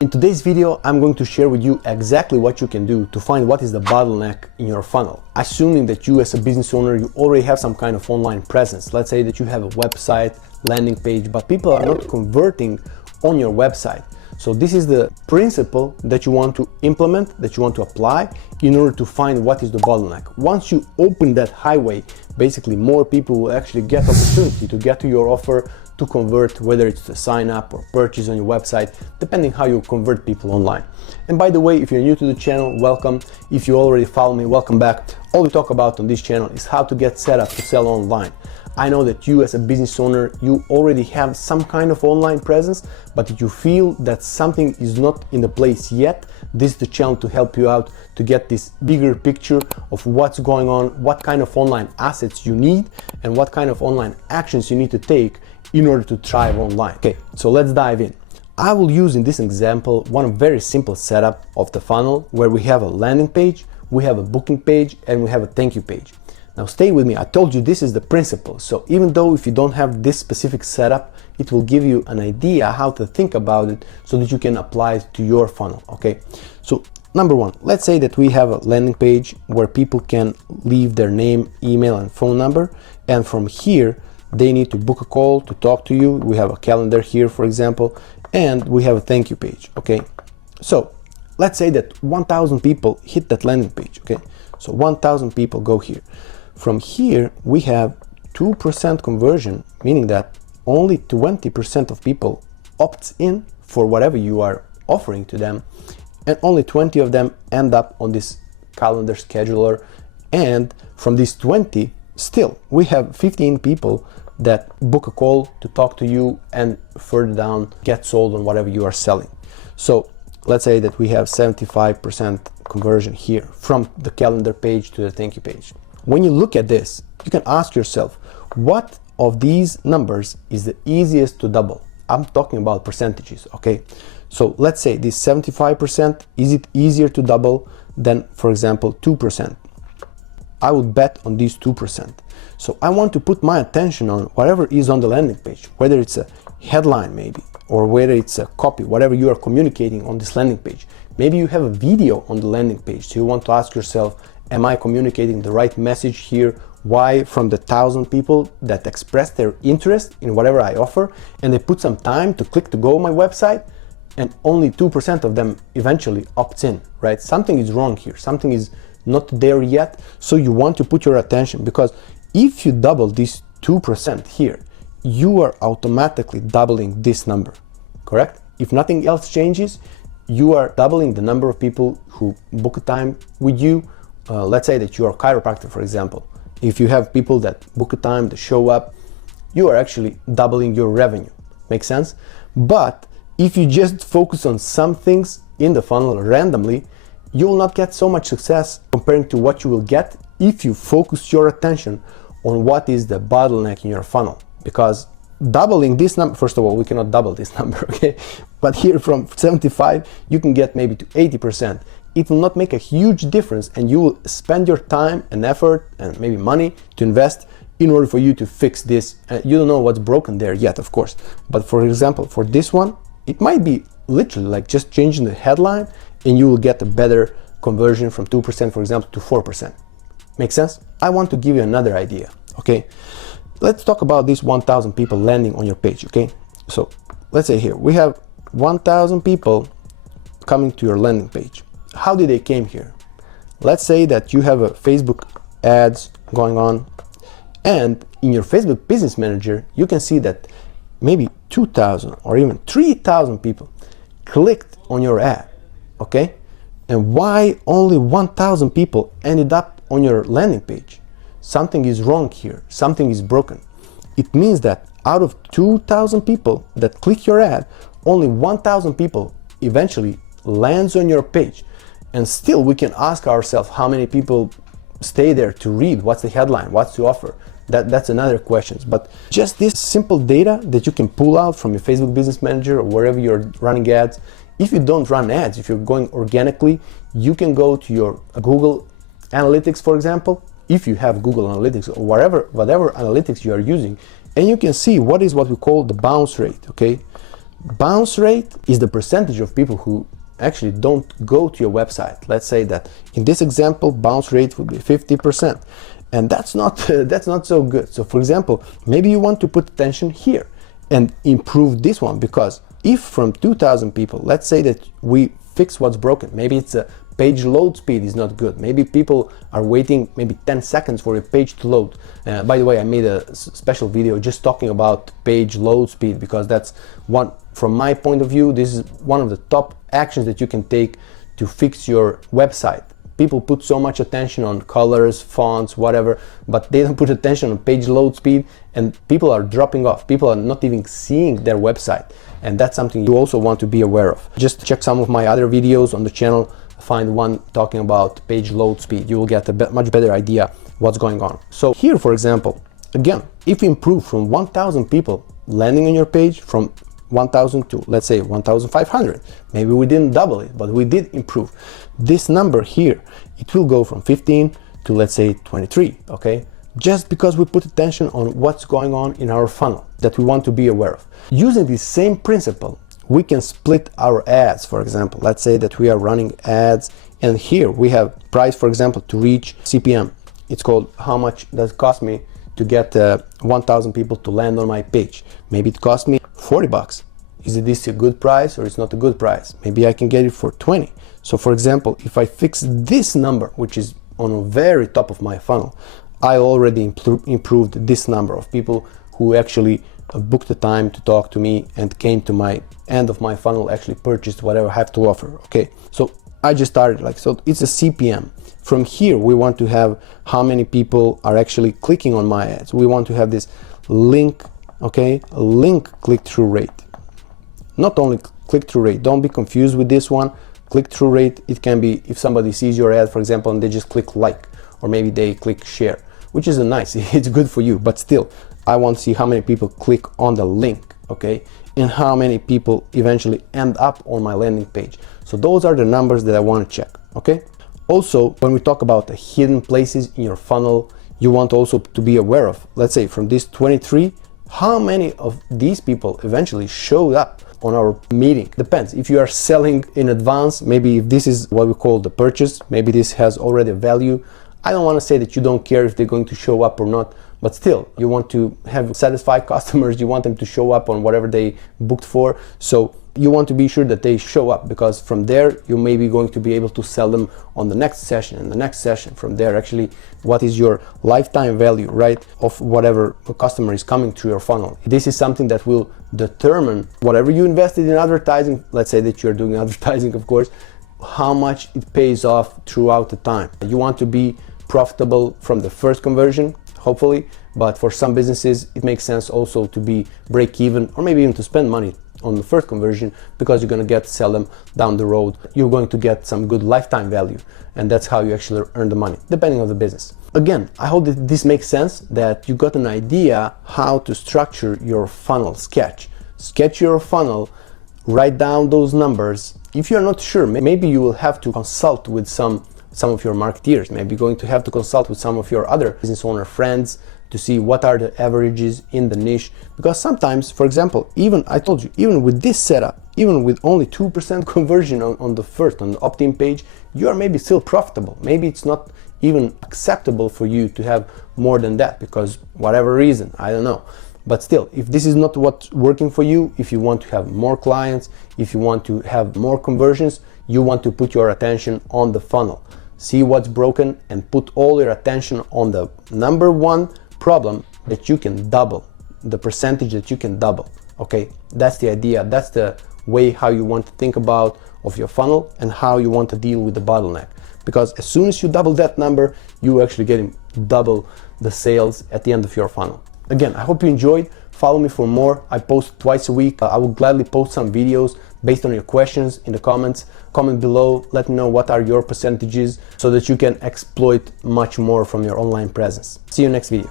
In today's video, I'm going to share with you exactly what you can do to find what is the bottleneck in your funnel. Assuming that you as a business owner, you already have some kind of online presence. Let's say that you have a website, landing page, but people are not converting on your website. So this is the principle that you want to implement, that you want to apply in order to find what is the bottleneck. Once you open that highway, basically more people will actually get opportunity to get to your offer, to convert, whether it's to sign up or purchase on your website, depending how you convert people online. And by the way, if you're new to the channel, welcome. If you already follow me, welcome back. All we talk about on this channel is how to get set up to sell online. I know that you as a business owner, you already have some kind of online presence, but if you feel that something is not in the place yet, this is the channel to help you out to get this bigger picture of what's going on, what kind of online assets you need, and what kind of online actions you need to take in order to thrive online. Okay, so let's dive in. I will use in this example one very simple setup of the funnel where we have a landing page, we have a booking page, and we have a thank you page. Now stay with me, I told you this is the principle. So even though if you don't have this specific setup, it will give you an idea how to think about it so that you can apply it to your funnel, okay? So number one, let's say that we have a landing page where people can leave their name, email, and phone number. And from here, they need to book a call to talk to you. We have a calendar here, for example, and we have a thank you page, okay? So let's say that 1,000 people hit that landing page, okay? So 1,000 people go here. From here, we have 2% conversion, meaning that only 20% of people opts in for whatever you are offering to them, and only 20 of them end up on this calendar scheduler. And from these 20, still, we have 15 people that book a call to talk to you and further down get sold on whatever you are selling. So let's say that we have 75% conversion here from the calendar page to the thank you page. When you look at this, you can ask yourself, what of these numbers is the easiest to double? I'm talking about percentages, okay? So let's say this 75%, is it easier to double than, for example, 2%? I would bet on these 2%. So I want to put my attention on whatever is on the landing page, whether it's a headline maybe, or whether it's a copy, whatever you are communicating on this landing page. Maybe you have a video on the landing page, so you want to ask yourself, am I communicating the right message here? Why from the 1,000 people that express their interest in whatever I offer, and they put some time to click to go on my website, and only 2% of them eventually opts in, right? Something is wrong here, something is not there yet, so you want to put your attention, because if you double this 2% here, you are automatically doubling this number, correct? If nothing else changes, you are doubling the number of people who book a time with you. Let's say that you are a chiropractor, for example. If you have people that book a time, that show up, you are actually doubling your revenue. Make sense? But if you just focus on some things in the funnel randomly, you will not get so much success comparing to what you will get if you focus your attention on what is the bottleneck in your funnel. Because doubling this number, first of all, we cannot double this number, okay? But here from 75, you can get maybe to 80%. It will not make a huge difference, and you will spend your time and effort and maybe money to invest in order for you to fix this. You don't know what's broken there yet, of course. But for example, for this one, it might be literally like just changing the headline, and you will get a better conversion from 2%, for example, to 4%. Make sense? I want to give you another idea, okay? Let's talk about these 1,000 people landing on your page, okay? So let's say here, we have 1,000 people coming to your landing page. How did they came here? Let's say that you have a Facebook ads going on, and in your Facebook Business Manager, you can see that maybe 2,000 or even 3,000 people clicked on your ad, okay? And why only 1,000 people ended up on your landing page? Something is wrong here, something is broken. It means that out of 2,000 people that click your ad, only 1,000 people eventually lands on your page. And still we can ask ourselves how many people stay there to read what's the headline, what's the offer. That's another question. But just this simple data that you can pull out from your Facebook Business Manager or wherever you're running ads. If you don't run ads, if you're going organically, you can go to your Google Analytics, for example, if you have Google Analytics or whatever analytics you are using, and you can see what is what we call the bounce rate, okay? Bounce rate is the percentage of people who actually don't go to your website. Let's say that in this example, bounce rate would be 50%. And that's not that's not so good. So for example, maybe you want to put attention here and improve this one, because if from 2,000 people, let's say that we fix what's broken, maybe it's a page load speed is not good. Maybe people are waiting maybe 10 seconds for a page to load. By the way, I made a special video just talking about page load speed, because that's one, from my point of view, this is one of the top actions that you can take to fix your website. People put so much attention on colors, fonts, whatever, but they don't put attention on page load speed, and people are dropping off. People are not even seeing their website, and that's something you also want to be aware of. Just check some of my other videos on the channel, find one talking about page load speed. You will get a much better idea what's going on. So here, for example, again, if you improve from 1,000 people landing on your page, from 1,000 to, let's say, 1,500, maybe we didn't double it, but we did improve. This number here, it will go from 15 to, let's say, 23, okay? Just because we put attention on what's going on in our funnel that we want to be aware of. Using this same principle, we can split our ads. For example, let's say that we are running ads, and here we have price, for example, to reach CPM. It's called how much does it cost me to get 1,000 people to land on my page. Maybe it cost me 40 bucks. Is this a good price or it's not a good price? Maybe I can get it for 20. So for example, if I fix this number, which is on the very top of my funnel, I already improved this number of people who actually booked the time to talk to me and came to my end of my funnel, actually purchased whatever I have to offer. Okay, so I just started like, so it's a CPM. From here, we want to have how many people are actually clicking on my ads. We want to have this link, okay, link click-through rate. Not only click-through rate, don't be confused with this one. Click-through rate, it can be if somebody sees your ad, for example, and they just click like, or maybe they click share, which is nice, it's good for you, but still, I want to see how many people click on the link, okay, and how many people eventually end up on my landing page. So those are the numbers that I want to check, okay? Also, when we talk about the hidden places in your funnel, you want also to be aware of, let's say from this 23, how many of these people eventually showed up on our meeting. Depends. If you are selling in advance, maybe if this is what we call the purchase, maybe this has already a value. I don't want to say that you don't care if they're going to show up or not, but still, you want to have satisfied customers, you want them to show up on whatever they booked for. So you want to be sure that they show up, because from there you may be going to be able to sell them on the next session and the next session. From there, actually, what is your lifetime value, right, of whatever a customer is coming through your funnel. This is something that will determine whatever you invested in advertising. Let's say that you're doing advertising, of course, how much it pays off throughout the time. You want to be profitable from the first conversion, hopefully, but for some businesses it makes sense also to be break even, or maybe even to spend money on the first conversion, because you're going to get to sell them down the road. You're going to get some good lifetime value, and that's how you actually earn the money, depending on the business. Again, I hope that this makes sense, that you got an idea how to structure your funnel. Sketch your funnel, write down those numbers. If you're not sure, maybe you will have to consult with some of your marketeers. Maybe you're going to have to consult with some of your other business owner friends to see what are the averages in the niche. Because sometimes, for example, even I told you, even with this setup, even with only 2% conversion on the opt-in page, you are maybe still profitable. Maybe it's not even acceptable for you to have more than that, because whatever reason, I don't know. But still, if this is not what's working for you, if you want to have more clients, if you want to have more conversions, you want to put your attention on the funnel. See what's broken and put all your attention on the number one problem that you can double, the percentage that you can double. Okay, that's the idea. That's the way how you want to think about of your funnel and how you want to deal with the bottleneck. Because as soon as you double that number, you actually getting double the sales at the end of your funnel. Again, I hope you enjoyed. Follow me for more. I post twice a week. I will gladly post some videos based on your questions in the comments. Comment below, let me know what are your percentages so that you can exploit much more from your online presence. See you next video.